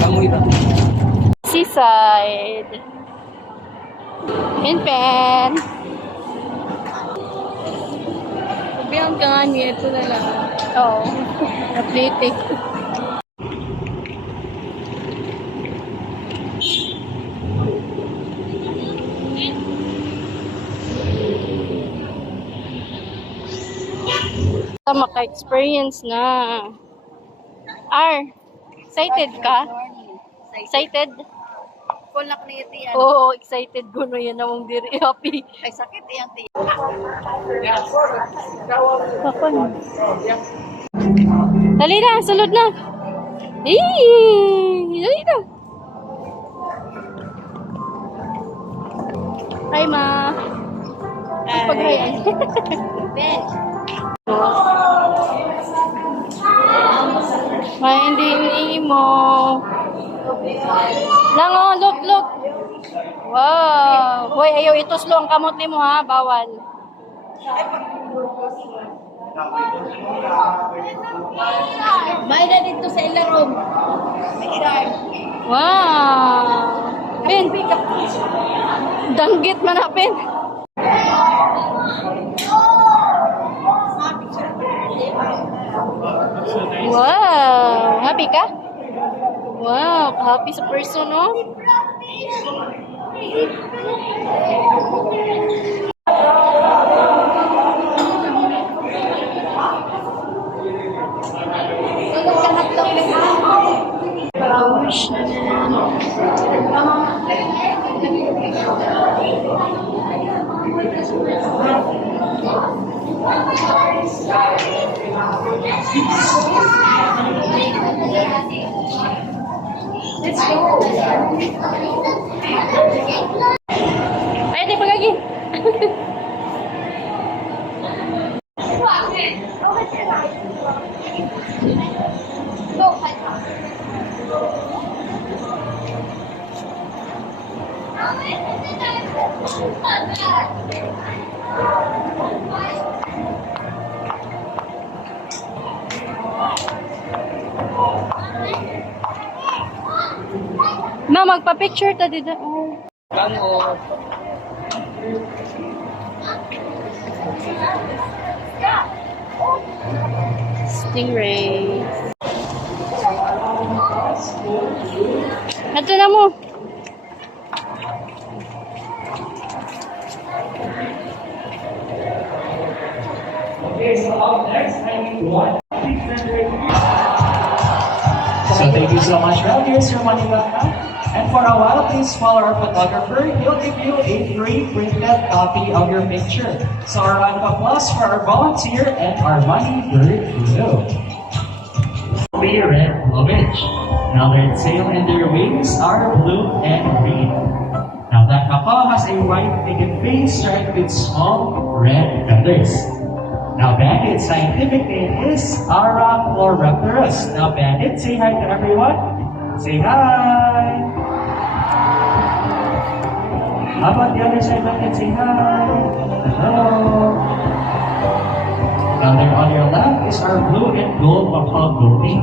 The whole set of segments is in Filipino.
Kamuy ba? Seaside. Pen. Bilang ka nga niya, ito na lang. Oo. Athletic. Maka-experience na. Excited ka? Excited? Kulak na ito yan. Oo, excited ko no yan namang diri happy. Ay, sakit yan. Bakon. Dali na, sulod na. Dali na. Hi, ma. Pag-hayan. Ben. Hindi mo. Lango, look. Wow. Hoy, ayaw ituslo ang kamot ni mo ha, bawal. May na dito sa ilarom. Wow. Pin. Danggit man na, Pin. Wow. Happy ka? Wow. Happy sa person, no? Ay, di pagagi. Ma, magpa-picture ta dito. Lango. Stingray. Ito na mo. So thank you so much. Well, here's your money back now. And for a while, please follow our photographer. He'll give you a free printed copy of your picture. So a round of applause for our volunteer and our money bird blue. Red plumage. Now their tail and their wings are blue and green. Now that macaw has a white naked face striped with small red feathers. Now Bandit's scientific name is Arachloraptorus. Now Bandit, say hi to everyone. Say hi. How about the other side, Bandit? Say hi. Hello. Now there on your left is our blue and gold macaw golding.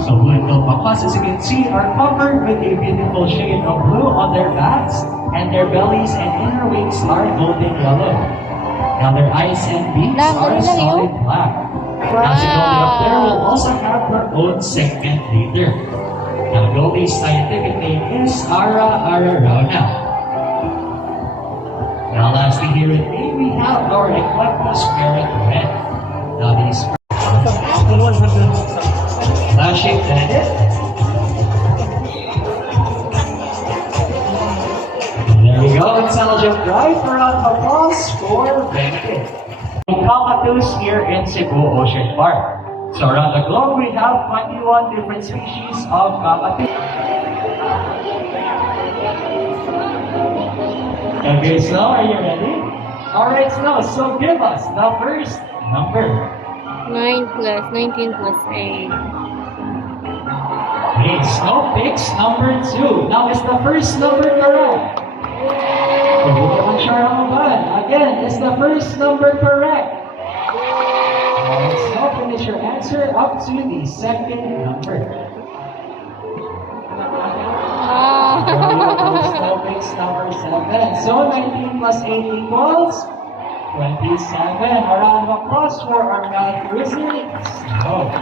So blue and gold macaws, as you can see, are covered with a beautiful shade of blue on their backs, and their bellies and inner wings are golden yellow. Now their eyes and beaks are solid black. Now the Goldie up there will also have her own segment later. Now Goldie's scientific name is Ara Ararauna. Now lastly here with me, we have our Eclectus Parrot Red. Now these flashing bandit. There we go, intelligent drive for round of applause for Bandit. Cockatoos here in Cebu Ocean Park. So around the globe, we have 21 different species of cockatoos. Okay, Snow, are you ready? Alright, Snow, so give us the first number. 19 plus 8. Okay, Snow picks number 2. Now, is the first number correct? Hindi naman sure ako ba? Again, is the first number correct? Alright, Snow, finish your answer up to the second number. is number 7. So 19 plus 8 equals 27. A round of applause for our math cruisers. So,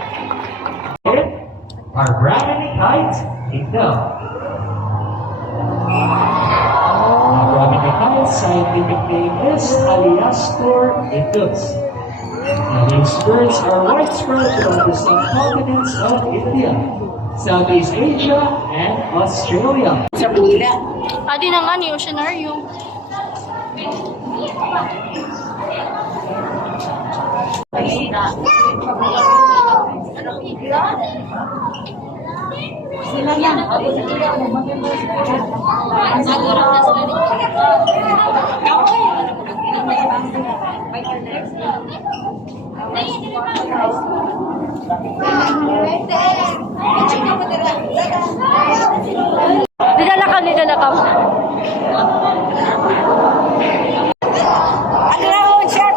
our Brahminic height, ito. Our Brahminic height scientific name is Aleiastor indus. Now, these birds are widespread throughout the subcontinents of India, Southeast Asia, and Australia. Sa pula. Adi na nga ni Oceanarium. Sila yan. Ang siguro na sila Didala ka, didala ka. Ano na ho, sir?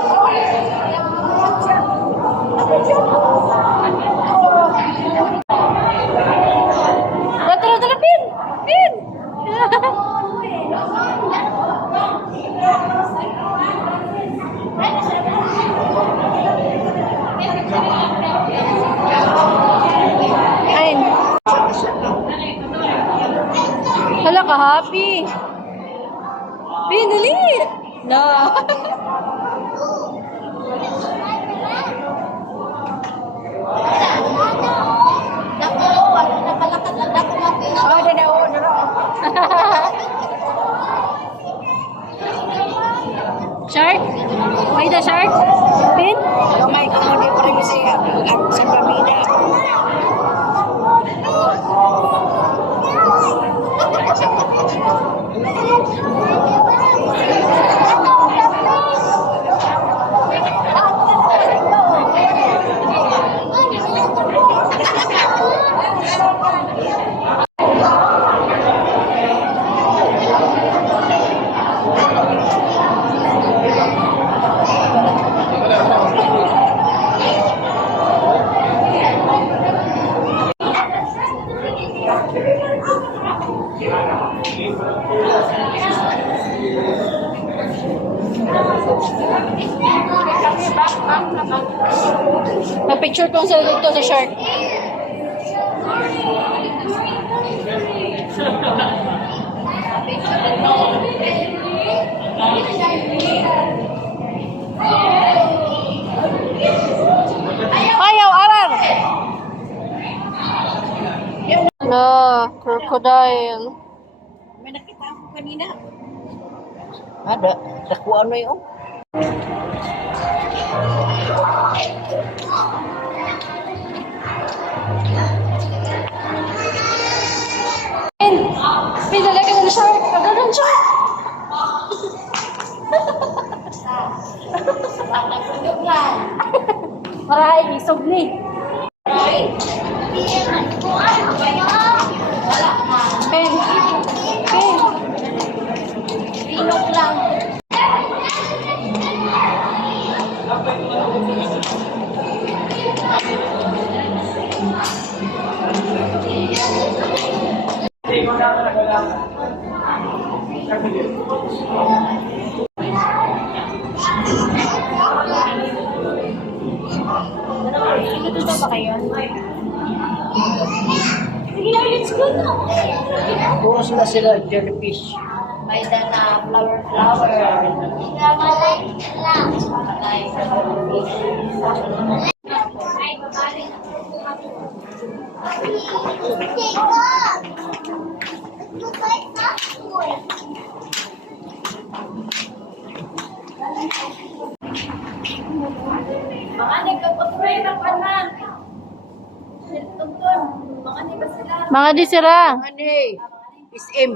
Tara, tara, Pin! Pin! Ayun. Hala ka, happy. Pin, dali! No. Dako, ano na palakad na dako mati. Oh, dadaw, dadaw. Shark? May da shark? Pin? Gamay ka mo di pa rin siya. Ang sa pamida. May-picture kong sa dito sa shark. Ayaw, arar! No, crocodile. May nakita ako kanina. Ada, dako ano yun? Pin! Pin, dala ka na shark! Pagdagan shark! Maray, isog ni. Pin! Pin! Pinok lang. Natuto ba kayo? Sige na, let's go na. Puro sila jellyfish. May dala flower. Malay lang. Mga nagkapag-pray na pa na. Mga di ba sila? Mga di sira. Ano SM.